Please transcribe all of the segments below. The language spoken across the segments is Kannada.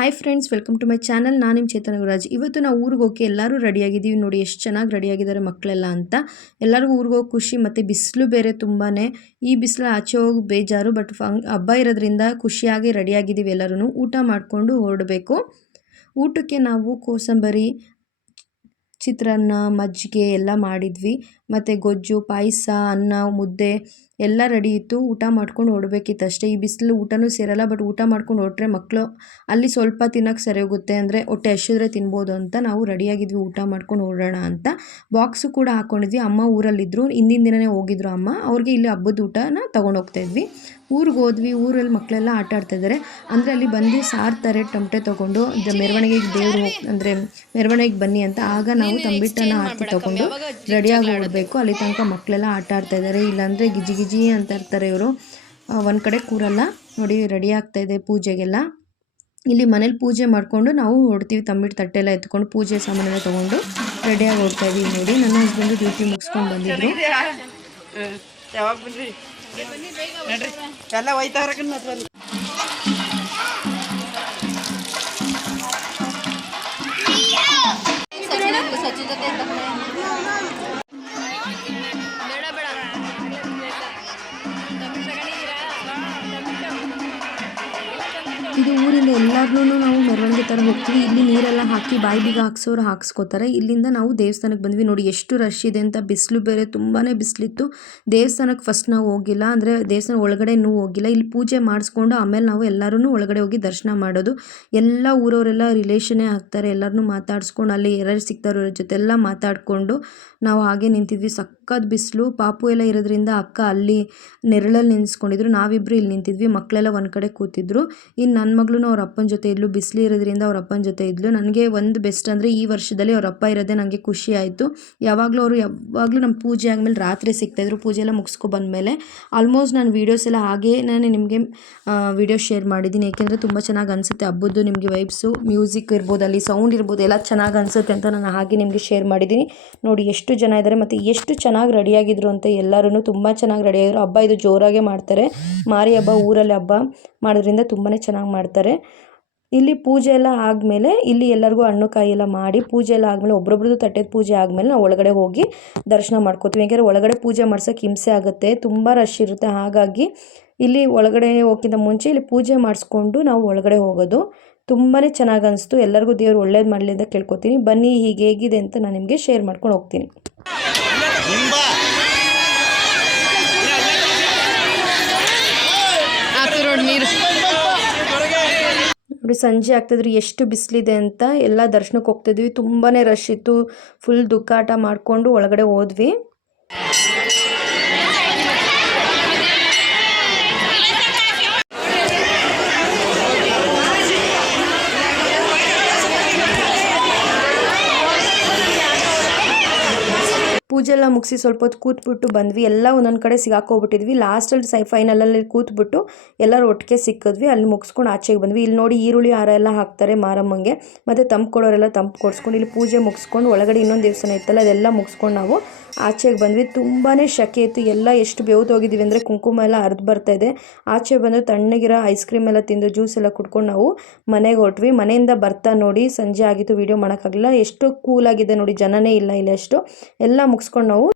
Hi friends welcome to my channel ನಾನು ನಿಮ್ಮ ಚೇತನ ಗುರಾಜ್ ಇವತ್ತು ನಾವು ಊರಿಗೆ ಹೋಗಿ ಎಲ್ಲರೂ ರೆಡಿಯಾಗಿದ್ದೀವಿ ನೋಡಿ ಎಷ್ಟು ಚೆನ್ನಾಗಿ ರೆಡಿಯಾಗಿದ್ದಾರೆ ಮಕ್ಕಳೆಲ್ಲ ಅಂತ. ಎಲ್ಲರಿಗೂ ಊರಿಗೆ ಹೋಗಿ ಖುಷಿ ಮತ್ತು ಬಿಸಿಲು ಬೇರೆ ತುಂಬಾ ಈ ಬಿಸಿಲು ಆಚೆ ಹೋಗಿ ಬೇಜಾರು ಬಟ್ ಫಂಗ್ ಹಬ್ಬ ಇರೋದ್ರಿಂದ ಖುಷಿಯಾಗಿ ರೆಡಿಯಾಗಿದ್ದೀವಿ ಎಲ್ಲರೂ ಊಟ ಮಾಡಿಕೊಂಡು ಹೊರಡಬೇಕು. ಊಟಕ್ಕೆ ನಾವು ಕೋಸಂಬರಿ, ಚಿತ್ರಾನ್ನ, ಮಜ್ಜಿಗೆ ಎಲ್ಲ ಮಾಡಿದ್ವಿ. ಮತ್ತು ಗೊಜ್ಜು ಪಾಯಸ ಅನ್ನ ಮುದ್ದೆ ಎಲ್ಲ ರೆಡಿ ಇತ್ತು. ಊಟ ಮಾಡ್ಕೊಂಡು ಹೊರಡ್ಬೇಕಿತ್ತು ಅಷ್ಟೇ. ಈ ಬಿಸಿಲು ಊಟನೂ ಸೇರಲ್ಲ ಬಟ್ ಊಟ ಮಾಡ್ಕೊಂಡು ಹೊರಟ್ರೆ ಮಕ್ಕಳು ಅಲ್ಲಿ ಸ್ವಲ್ಪ ತಿನ್ನೋಕ್ಕೆ ಸರಿ ಹೋಗುತ್ತೆ ಅಂದರೆ ಹೊಟ್ಟೆ ಹಸಿದ್ರೆ ತಿನ್ಬೋದು ಅಂತ ನಾವು ರೆಡಿಯಾಗಿದ್ವಿ ಊಟ ಮಾಡ್ಕೊಂಡು ಹೊರಡೋಣ ಅಂತ. ಬಾಕ್ಸು ಕೂಡ ಹಾಕ್ಕೊಂಡಿದ್ವಿ ಅಮ್ಮ ಊರಲ್ಲಿದ್ದರು ಹಿಂದಿನ ದಿನವೇ ಹೋಗಿದ್ರು ಅಮ್ಮ. ಅವ್ರಿಗೆ ಇಲ್ಲಿ ಹಬ್ಬದ ಊಟನ ತೊಗೊಂಡು ಹೋಗ್ತಾಯಿದ್ವಿ ಊರಿಗೆ ಹೋದ್ವಿ. ಊರಲ್ಲಿ ಮಕ್ಕಳೆಲ್ಲ ಆಟ ಆಡ್ತಾಯಿದ್ದಾರೆ ಅಂದರೆ ಅಲ್ಲಿ ಬಂದು ಸಾರ್ತಾರೆ ಟಮಟೆ ತೊಗೊಂಡು ಮೆರವಣಿಗೆಗೆ ದೇವರು ಅಂದರೆ ಮೆರವಣಿಗೆಗೆ ಬನ್ನಿ ಅಂತ. ಆಗ ನಾವು ತಂಬಿಟ್ಟನ್ನು ಆರತಿ ತೊಗೊಂಡು ರೆಡಿಯಾಗಿ ಹೋಗಬೇಕು ಅಲ್ಲಿ ತನಕ ಮಕ್ಕಳೆಲ್ಲ ಆಟ ಆಡ್ತಾ ಇದ್ದಾರೆ. ಇಲ್ಲಾಂದರೆ ಗಿಜಿ ಗಿಜಿ ಅಂತ ಇರ್ತಾರೆ ಇವರು. ಒಂದು ಕಡೆ ಕೂರಲ್ಲ. ನೋಡಿ ರೆಡಿ ಆಗ್ತಾ ಇದೆ ಪೂಜೆಗೆಲ್ಲ. ಇಲ್ಲಿ ಮನೇಲಿ ಪೂಜೆ ಮಾಡಿಕೊಂಡು ನಾವು ಹೊಡ್ತೀವಿ ತಮ್ಮಿಟ್ಟು ತಟ್ಟೆಲ್ಲ ಎತ್ಕೊಂಡು ಪೂಜೆ ಸಾಮಾನೆಲ್ಲ ತೊಗೊಂಡು ರೆಡಿಯಾಗಿ ಹೋಗ್ತಾ ಇದ್ದೀವಿ ನೋಡಿ. ನನ್ನ ಹಸ್ಬೆಂಡು ಡ್ಯೂಟಿ ಮುಗಿಸ್ಕೊಂಡು ಬಂದಿದ್ರು. ಯಾವಾಗ ಬಂದ್ರಿ? ನಡ್ರಿ ಎಲ್ಲ ಒಯ್ತಾರಕನ್ ಮತ್ತೆ ಇದು ಊರಿಂದ ಎಲ್ಲರನ್ನೂ ನಾವು ಮೆರವಣಿಗೆ ಥರ ಹೋಗ್ತೀವಿ. ಇಲ್ಲಿ ನೀರೆಲ್ಲ ಹಾಕಿ ಬಾಯಿ ಬೀಗ ಹಾಕ್ಸೋರು ಹಾಕ್ಸ್ಕೋತಾರೆ. ಇಲ್ಲಿಂದ ನಾವು ದೇವಸ್ಥಾನಕ್ಕೆ ಬಂದ್ವಿ. ನೋಡಿ ಎಷ್ಟು ರಶ್ ಇದೆ ಅಂತ ಬಿಸಿಲು ಬೇರೆ ತುಂಬಾ ಬಿಸಿಲಿತ್ತು. ದೇವಸ್ಥಾನಕ್ಕೆ ಫಸ್ಟ್ ನಾವು ಹೋಗಿಲ್ಲ. ಅಂದರೆ ದೇವಸ್ಥಾನ ಒಳಗಡೆ ಹೋಗಿಲ್ಲ. ಇಲ್ಲಿ ಪೂಜೆ ಮಾಡಿಸ್ಕೊಂಡು ಆಮೇಲೆ ನಾವು ಎಲ್ಲರೂ ಒಳಗಡೆ ಹೋಗಿ ದರ್ಶನ ಮಾಡೋದು. ಎಲ್ಲ ಊರವರೆಲ್ಲ ರಿಲೇಷನ್ನೇ ಆಗ್ತಾರೆ. ಎಲ್ಲರನ್ನೂ ಮಾತಾಡಿಸ್ಕೊಂಡು ಅಲ್ಲಿ ಯಾರು ಸಿಗ್ತಾರೋ ಜೊತೆ ಎಲ್ಲ ಮಾತಾಡಿಕೊಂಡು ನಾವು ಹಾಗೆ ನಿಂತಿದ್ವಿ. ಸಕ್ಕದ ಬಿಸಿಲು. ಪಾಪು ಎಲ್ಲ ಇರೋದ್ರಿಂದ ಅಕ್ಕ ಅಲ್ಲಿ ನೆರಳಲ್ಲಿ ನಿಂತ್ಕೊಂಡಿದ್ರು. ನಾವಿಬ್ರು ಇಲ್ಲಿ ನಿಂತಿದ್ವಿ. ಮಕ್ಕಳೆಲ್ಲ ಒಂದು ಕಡೆ ಕೂತಿದ್ರು. ಇನ್ನು ಮಗಳು ಅವ್ರ ಅಪ್ಪನ ಜೊತೆ ಇದ್ಲು, ಬಿಸಿಲು ಇರೋದ್ರಿಂದ ಅವ್ರ ಅಪ್ಪನ ಜೊತೆ ಇದ್ಲು. ನನಗೆ ಒಂದು ಬೆಸ್ಟ್ ಅಂದರೆ ಈ ವರ್ಷದಲ್ಲಿ ಅವ್ರ ಅಪ್ಪ ಇರೋದೇ ನನಗೆ ಖುಷಿ ಆಯಿತು. ಯಾವಾಗಲೂ ಅವರು ಯಾವಾಗಲೂ ನಮ್ಮ ಪೂಜೆ ಆದಮೇಲೆ ರಾತ್ರಿ ಸಿಗ್ತಾಯಿದ್ರು ಪೂಜೆ ಎಲ್ಲ ಮುಗಿಸ್ಕೊ ಬಂದಮೇಲೆ. ಆಲ್ಮೋಸ್ಟ್ ನಾನು ವೀಡಿಯೋಸ್ ಎಲ್ಲ ಹಾಗೇ ನಾನು ನಿಮಗೆ ವೀಡಿಯೋ ಶೇರ್ ಮಾಡಿದ್ದೀನಿ. ಏಕೆಂದರೆ ತುಂಬ ಚೆನ್ನಾಗಿ ಅನಿಸುತ್ತೆ ಹಬ್ಬದ್ದು, ನಿಮಗೆ ವೈಬ್ಸು ಮ್ಯೂಸಿಕ್ ಇರ್ಬೋದು, ಅಲ್ಲಿ ಸೌಂಡ್ ಇರ್ಬೋದು, ಎಲ್ಲ ಚೆನ್ನಾಗಿ ಅನಿಸುತ್ತೆ ಅಂತ ನಾನು ಹಾಗೆ ನಿಮಗೆ ಶೇರ್ ಮಾಡಿದ್ದೀನಿ. ನೋಡಿ ಎಷ್ಟು ಜನ ಇದ್ದಾರೆ ಮತ್ತು ಎಷ್ಟು ಚೆನ್ನಾಗಿ ರೆಡಿಯಾಗಿದ್ರು ಅಂತ ಎಲ್ಲರೂ ತುಂಬ ಚೆನ್ನಾಗಿ ರೆಡಿಯಾಗಿದ್ರು ಹಬ್ಬ ಇದು ಜೋರಾಗೆ ಮಾಡ್ತಾರೆ. ಮಾರಿ ಹಬ್ಬ, ಊರಲ್ಲಿ ಹಬ್ಬ. ಮಾಡೋದ್ರಿಂದ ತುಂಬಾ ಚೆನ್ನಾಗಿ ಮಾಡ್ತಾರೆ. ಇಲ್ಲಿ ಪೂಜೆ ಎಲ್ಲ ಆದಮೇಲೆ ಇಲ್ಲಿ ಎಲ್ಲರಿಗೂ ಹಣ್ಣು ಕಾಯಿ ಎಲ್ಲ ಮಾಡಿ ಪೂಜೆ ಎಲ್ಲ ಆದಮೇಲೆ ಒಬ್ರೊಬ್ರದ್ದು ತಟ್ಟೆದ ಪೂಜೆ ಆದಮೇಲೆ ನಾವು ಒಳಗಡೆ ಹೋಗಿ ದರ್ಶನ ಮಾಡ್ಕೋತೀವಿ. ಯಾಕೆಂದರೆ ಒಳಗಡೆ ಪೂಜೆ ಮಾಡ್ಸೋಕ್ಕೆ ಹಿಂಸೆ ಆಗುತ್ತೆ, ತುಂಬ ರಶ್ ಇರುತ್ತೆ. ಹಾಗಾಗಿ ಇಲ್ಲಿ ಒಳಗಡೆ ಹೋಗೋಕ್ಕಿಂತ ಮುಂಚೆ ಇಲ್ಲಿ ಪೂಜೆ ಮಾಡಿಸ್ಕೊಂಡು ನಾವು ಒಳಗಡೆ ಹೋಗೋದು ತುಂಬಾ ಚೆನ್ನಾಗಿ ಅನಿಸ್ತು. ಎಲ್ಲರಿಗೂ ದೇವರು ಒಳ್ಳೇದು ಮಾಡಲಿ ಅಂತ ಕೇಳ್ಕೊತೀನಿ. ಬನ್ನಿ ಹೀಗೆ ಹೇಗಿದೆ ಅಂತ ನಾನು ನಿಮಗೆ ಶೇರ್ ಮಾಡ್ಕೊಂಡು ಹೋಗ್ತೀನಿ. ನೋಡಿ ಸಂಜೆ ಆಗ್ತಿದ್ರು ಎಷ್ಟು ಬಿಸಿಲಿದೆ ಅಂತ ಎಲ್ಲ ದರ್ಶನಕ್ಕೆ ಹೋಗ್ತಿದ್ವಿ. ತುಂಬಾ ರಶ್ ಇತ್ತು. ಫುಲ್ ದುಃಖಾಟ ಮಾಡಿಕೊಂಡು ಒಳಗಡೆ ಹೋದ್ವಿ. ಪೂಜೆ ಎಲ್ಲ ಮುಗಿಸಿ ಸ್ವಲ್ಪ ಹೊತ್ತು ಕೂತ್ಬಿಟ್ಟು ಬಂದ್ವಿ. ಎಲ್ಲ ಒಂದೊಂದು ಕಡೆ ಸಿಗಾಕೋಗ್ಬಿಟ್ಟಿದ್ವಿ ಲಾಸ್ಟಲ್ಲಿ ಸೈ ಫೈನಲಲ್ಲಿ ಕೂತ್ಬಿಟ್ಟು ಎಲ್ಲರೂ ಒಟ್ಟಿಗೆ ಸಿಕ್ಕಿದ್ವಿ. ಅಲ್ಲಿ ಮುಗಿಸ್ಕೊಂಡು ಆಚೆಗೆ ಬಂದ್ವಿ. ಇಲ್ಲಿ ನೋಡಿ ಈರುಳ್ಳಿ, ಹಾರ ಎಲ್ಲ ಹಾಕ್ತಾರೆ ಮಾರಮ್ಮಂಗೆ. ಮತ್ತು ತಂಪು ಕೊಡೋರೆಲ್ಲ ತಂಪು ಕೊಡಿಸ್ಕೊಂಡು ಇಲ್ಲಿ ಪೂಜೆ ಮುಗಿಸ್ಕೊಂಡು ಒಳಗಡೆ ಇನ್ನೊಂದು ದೇವಸ್ಥಾನ ಇತ್ತಲ್ಲ, ಅದೆಲ್ಲ ಮುಗಿಸ್ಕೊಂಡು ನಾವು ಆಚೆಗೆ ಬಂದ್ವಿ. ತುಂಬಾ ಶೆಕೆ ಇತ್ತು. ಎಲ್ಲ ಎಷ್ಟು ಹೋಗಿದ್ದೀವಿ ಅಂದರೆ ಕುಂಕುಮ ಎಲ್ಲ ಅರ್ದು ಬರ್ತಾ ಇದೆ. ಆಚೆ ಬಂದು ತಣ್ಣಗಿರೋ ಐಸ್ ಕ್ರೀಮ್ ಎಲ್ಲ ತಿಂದು ಜ್ಯೂಸ್ ಎಲ್ಲ ಕುಡ್ಕೊಂಡು ನಾವು ಮನೆಗೆ ಹೊಟ್ವಿ ಮನೆಯಿಂದ ಬರ್ತಾ ನೋಡಿ, ಸಂಜೆ ಆಗಿತ್ತು ವೀಡಿಯೋ ಮಾಡೋಕ್ಕಾಗಲಿಲ್ಲ. ಎಷ್ಟು ಕೂಲಾಗಿದೆ ನೋಡಿ, ಜನನೇ ಇಲ್ಲ ಇಲ್ಲ ಎಷ್ಟು ಎಲ್ಲ ಮುಗಿಸ್ಕೊಂಡು ನಾವು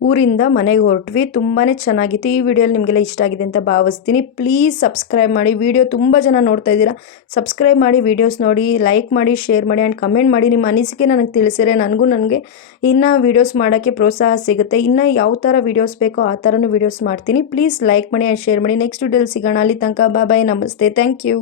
ಊರಿಂದ ಮನೆಗೆ ಹೊರಟ್ವಿ. ತುಂಬಾ ಚೆನ್ನಾಗಿತ್ತು. ಈ ವಿಡಿಯೋಲಿ ನಿಮಗೆಲ್ಲ ಇಷ್ಟ ಆಗಿದೆ ಅಂತ ಭಾವಿಸ್ತೀನಿ. ಪ್ಲೀಸ್ ಸಬ್ಸ್ಕ್ರೈಬ್ ಮಾಡಿ. ವಿಡಿಯೋ ತುಂಬ ಜನ ನೋಡ್ತಾ ಇದ್ದೀರಾ. ಸಬ್ಸ್ಕ್ರೈಬ್ ಮಾಡಿ ವೀಡಿಯೋಸ್ ನೋಡಿ, ಲೈಕ್ ಮಾಡಿ, ಶೇರ್ ಮಾಡಿ ಆ್ಯಂಡ್ ಕಮೆಂಟ್ ಮಾಡಿ. ನಿಮ್ಮ ಅನಿಸಿಕೆ ನನಗೆ ತಿಳಿಸಿದ್ರೆ ನನಗೂ ನನಗೆ ಇನ್ನೂ ವೀಡಿಯೋಸ್ ಮಾಡೋಕ್ಕೆ ಪ್ರೋತ್ಸಾಹ ಸಿಗುತ್ತೆ. ಇನ್ನು ಯಾವ ಥರ ವೀಡಿಯೋಸ್ ಬೇಕೋ ಆ ಥರನೂ ವೀಡಿಯೋಸ್ ಮಾಡ್ತೀನಿ. ಪ್ಲೀಸ್ ಲೈಕ್ ಮಾಡಿ ಆ್ಯಂಡ್ ಶೇರ್ ಮಾಡಿ. ನೆಕ್ಸ್ಟ್ ವಿಡಿಯೋಲಿ ಸಿಗೋಣ. ಅಲ್ಲಿ ತನಕ ಬಾಯ್. ನಮಸ್ತೆ. Thank you.